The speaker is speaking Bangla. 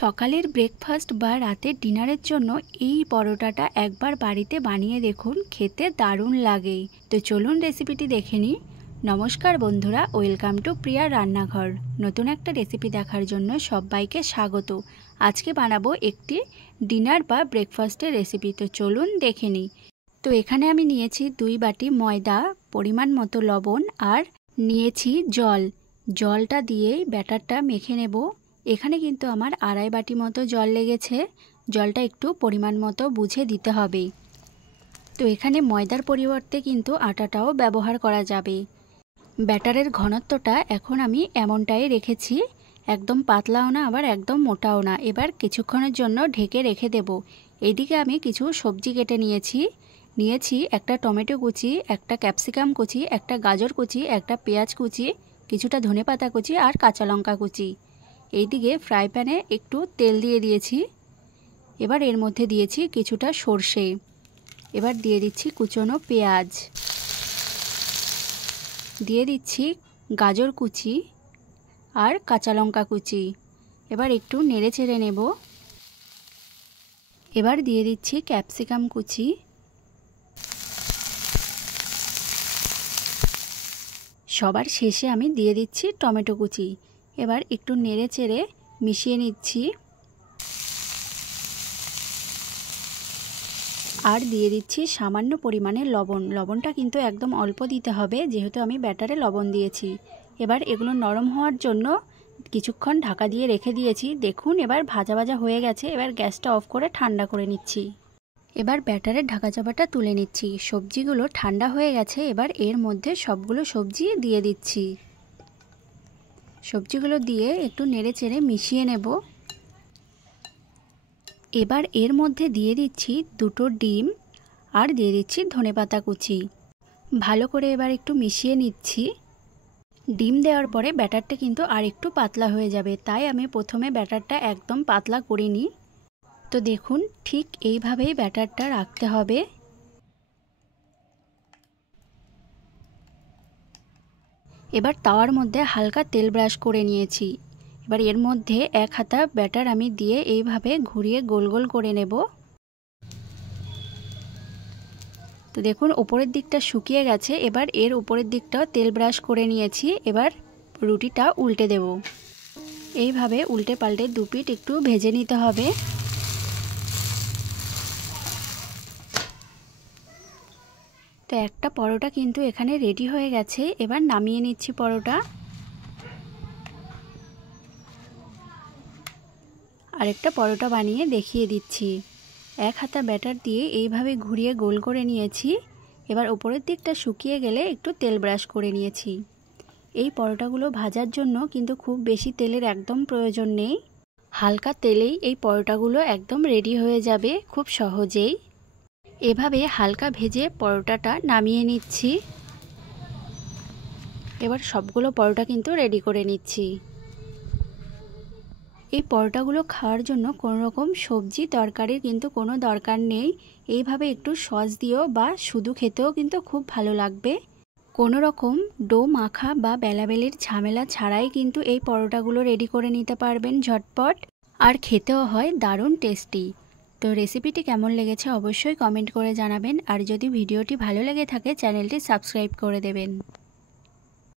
সকালের ব্রেকফাস্ট বা রাতের ডিনারের জন্য এই পরোটাটা একবার বাড়িতে বানিয়ে দেখুন, খেতে দারুণ লাগে। তো চলুন রেসিপিটি দেখে নিই। নমস্কার বন্ধুরা, ওয়েলকাম টু প্রিয়া রান্নাঘর। নতুন একটা রেসিপি দেখার জন্য সবাইকে স্বাগত। আজকে বানাবো একটি ডিনার বা ব্রেকফাস্টের রেসিপি। তো চলুন দেখে নিই। তো এখানে আমি নিয়েছি 2 বাটি ময়দা, পরিমাণ মতো লবণ আর নিয়েছি জল। জলটা দিয়েই ব্যাটারটা মেখে নেব। এখানে কিন্তু আমার 2.5 বাটি মতো জল লেগেছে। জলটা একটু পরিমাণ মতো বুঝে দিতে হবে। তো এখানে ময়দার পরিবর্তে কিন্তু আটাটাও ব্যবহার করা যাবে। ব্যাটারের ঘনত্বটা এখন আমি এমনটাই রেখেছি, একদম পাতলাও না আবার একদম মোটাও না। এবার কিছুক্ষণের জন্য ঢেকে রেখে দেব। এইদিকে আমি কিছু সবজি কেটে নিয়েছি একটা টমেটো কুচি, একটা ক্যাপসিকাম কুচি, একটা গাজর কুচি, একটা পেঁয়াজ কুচি, কিছুটা ধনেপাতা কুচি আর কাঁচা লঙ্কা কুচি। এইদিকে ফ্রাই প্যানে একটু তেল দিয়ে দিয়েছি। এবার এর মধ্যে দিয়েছি কিছুটা সর্ষে। এবার দিয়ে দিচ্ছি কুচনো পেঁয়াজ, দিয়ে দিচ্ছি গাজর কুচি আর কাঁচা লঙ্কা কুচি। এবার একটু নেড়ে চেড়ে নেব। এবার দিয়ে দিচ্ছি ক্যাপসিকাম কুচি। সবার শেষে আমি দিয়ে দিচ্ছি টমেটো কুচি। এবার একটু নেড়ে চেড়ে মিশিয়ে নিচ্ছি। আর দিয়ে দিচ্ছি সামান্য পরিমাণে লবণ। লবণটা কিন্তু একদম অল্প দিতে হবে, যেহেতু আমি ব্যাটারে লবণ দিয়েছি। এবার এগুলো নরম হওয়ার জন্য কিছুক্ষণ ঢাকা দিয়ে রেখে দিয়েছি। দেখুন এবার ভাজা ভাজা হয়ে গেছে। এবার গ্যাসটা অফ করে ঠান্ডা করে নিচ্ছি। এবার ব্যাটারের ঢাকা চাপাটা তুলে নিচ্ছি। সবজিগুলো ঠান্ডা হয়ে গেছে। এবার এর মধ্যে সবগুলো সবজি দিয়ে দিচ্ছি। সবজিগুলো দিয়ে একটু নেড়ে চেড়ে মিশিয়ে নেব। এবার এর মধ্যে দিয়ে দিচ্ছি 2টো ডিম আর দিয়ে দিচ্ছি ধনেপাতা কুচি। ভালো করে এবার একটু মিশিয়ে নিচ্ছি। ডিম দেওয়ার পরে ব্যাটারটা কিন্তু আর একটু পাতলা হয়ে যাবে, তাই আমি প্রথমে ব্যাটারটা একদম পাতলা করিনি। তো দেখুন ঠিক এইভাবেই ব্যাটারটা রাখতে হবে। এবার তাওয়ার মধ্যে হালকা তেল ব্রাশ করে নিয়েছি। এবার এর মধ্যে 1 হাতা ব্যাটার আমি দিয়ে এইভাবে ঘুরিয়ে গোল গোল করে নেব। তো দেখুন উপরের দিকটা শুকিয়ে গেছে। এবার এর উপরের দিকটাও তেল ব্রাশ করে নিয়েছি। এবার রুটিটা উল্টে দেব। এইভাবে উল্টে পাল্টে 2 পিঠ একটু ভেজে নিতে হবে। তো একটা পরোটা কিন্তু এখানে রেডি হয়ে গেছে। এবার নামিয়ে নিচ্ছি পরোটা। আরেকটা পরোটা বানিয়ে দেখিয়ে দিচ্ছি। 1 হাতা ব্যাটার দিয়ে এইভাবে ঘুরিয়ে গোল করে নিয়েছি। এবার উপরের দিকটা শুকিয়ে গেলে একটু তেল ব্রাশ করে নিয়েছি। এই পরোটাগুলো ভাজার জন্য কিন্তু খুব বেশি তেলের একদম প্রয়োজন নেই। হালকা তেলেই এই পরোটাগুলো একদম রেডি হয়ে যাবে খুব সহজেই। এভাবে হালকা ভেজে পরোটাটা নামিয়ে নিচ্ছি। এবার সবগুলো পরোটা কিন্তু রেডি করে নিচ্ছি। এই পরোটাগুলো খাওয়ার জন্য কোনো রকম সবজি তরকারির কিন্তু কোনো দরকার নেই। এইভাবে একটু সস দিয়েও বা শুধু খেতেও কিন্তু খুব ভালো লাগবে। কোনো রকম ডো মাখা বা বেলাবেলির ঝামেলা ছাড়াই কিন্তু এই পরোটাগুলো রেডি করে নিতে পারবেন ঝটপট। আর খেতেও হয় দারুণ টেস্টি। তো রেসিপিটি কেমন লেগেছে অবশ্যই কমেন্ট করে জানাবেন। আর যদি ভিডিওটি ভালো লেগে থাকে চ্যানেলটি সাবস্ক্রাইব করে দেবেন।